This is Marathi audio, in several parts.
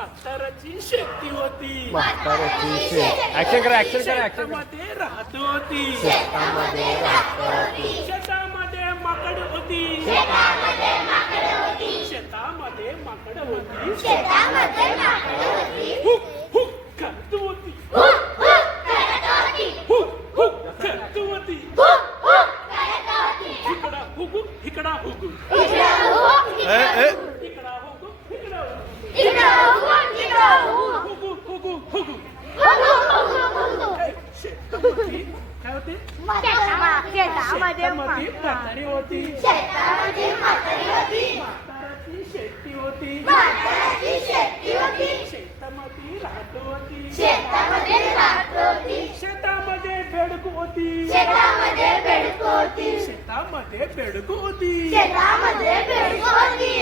म्हाताराची शेती होती. म्हाताऱ्याची शेत. ऍक्शन करा, ऍक्शन करा, ऍक्शन करा. शेतामध्ये राहत होती. शेतामध्ये राहत होती. शेतामध्ये माकड होती. शेतामध्ये माकड होती. शेतामध्ये माकड होती. शेतामध्ये माकड होती. हुक हुक करत होती. हुक हुक करत होती. हुक हुक करत होती. हुक हुक करत होती. इकडा हुकू इकडा हुकू इकडं हुक, इकडा हुकू इकडा हुकू इकडं हुक, इकडं हुक. हुकू हुकू हुकू. हुक हुक हुक हुक. शेतामध्ये काय होते? शेतामध्ये शेतामध्ये म्हातारी होती. शेतामध्ये म्हातारी होती. म्हाताराची शेती होती. म्हाताराची शेती होती. शेतामध्ये राहत होती. शेतामध्ये राहत होती. शेतामध्ये बेडूक होती. शेतामध्ये बेडूक होती. शेतामध्ये बेडूक होती. शेतामध्ये बेडूक होती.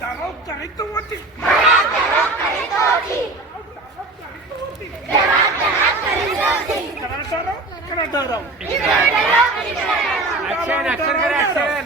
डाव करायचं होती. घरात घरात करीत होती. डाव करायचं होती. घरात घरात करीत होती. करा ऍक्शन, ऍक्शन करा, ऍक्शन.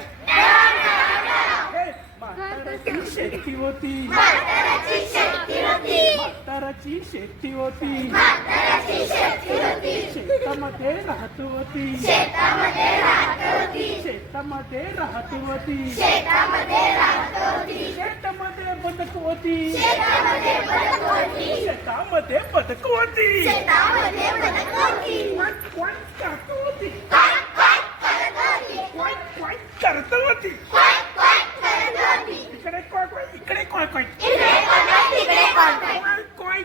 म्हाताराची शेती होती. म्हाताराची शेती होती. म्हाताराची शेती होती. म्हाताराची शेती होती. शेतामध्ये राहत होती. शेतामध्ये राहत होती. शेतामध्ये राहत होती. शेतामध्ये राहत होती. शेतामध्ये बदक होती. शेतामध्ये बदक होती. शेतामध्ये बदक होती. शेतामध्ये बदक होती. क्वाक करत होती. क्वाक क्वाक करत होती. क्वाक करत होती. क्वाक क्वाक करत होती. इकडे क्वाक इकडे क्वाक इकडे कोण तिकडे कोण क्वाक कोण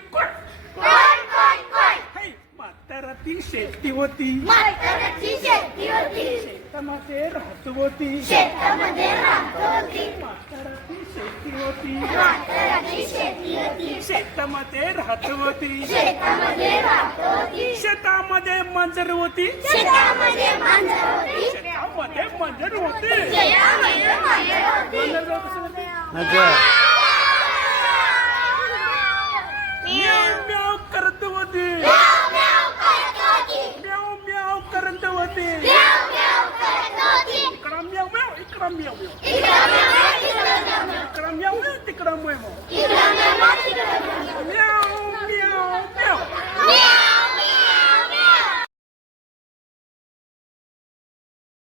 कोण कोण. हे म्हाताराची शेती होती. म्हाताराची शेती होती. शेतामध्ये राहत होती. शेतामध्ये राहत होती. म्हाताराची शेती होती. म्हाताराची शेती होती. शेतामध्ये राहत होती. शेतामध्ये राहत होती. शेतामध्ये मांजर होती. शेतामध्ये मांजर होती. शेतामध्ये मांजर होती. शेतामध्ये मांजर होती. मांजर कसं होती? नजर. म्याव म्याव करत होती. म्याव म्याव करत होती. म्याव म्याव करत होती. म्याव म्याव करत होती. इकडं म्याव म्याव इकडं म्याव म्याव इकडं म्याव, तिकडं म्याव. इकडं म्याव म्याव तिकडं म्याव म्याव. इकडं म्याव, तिकडं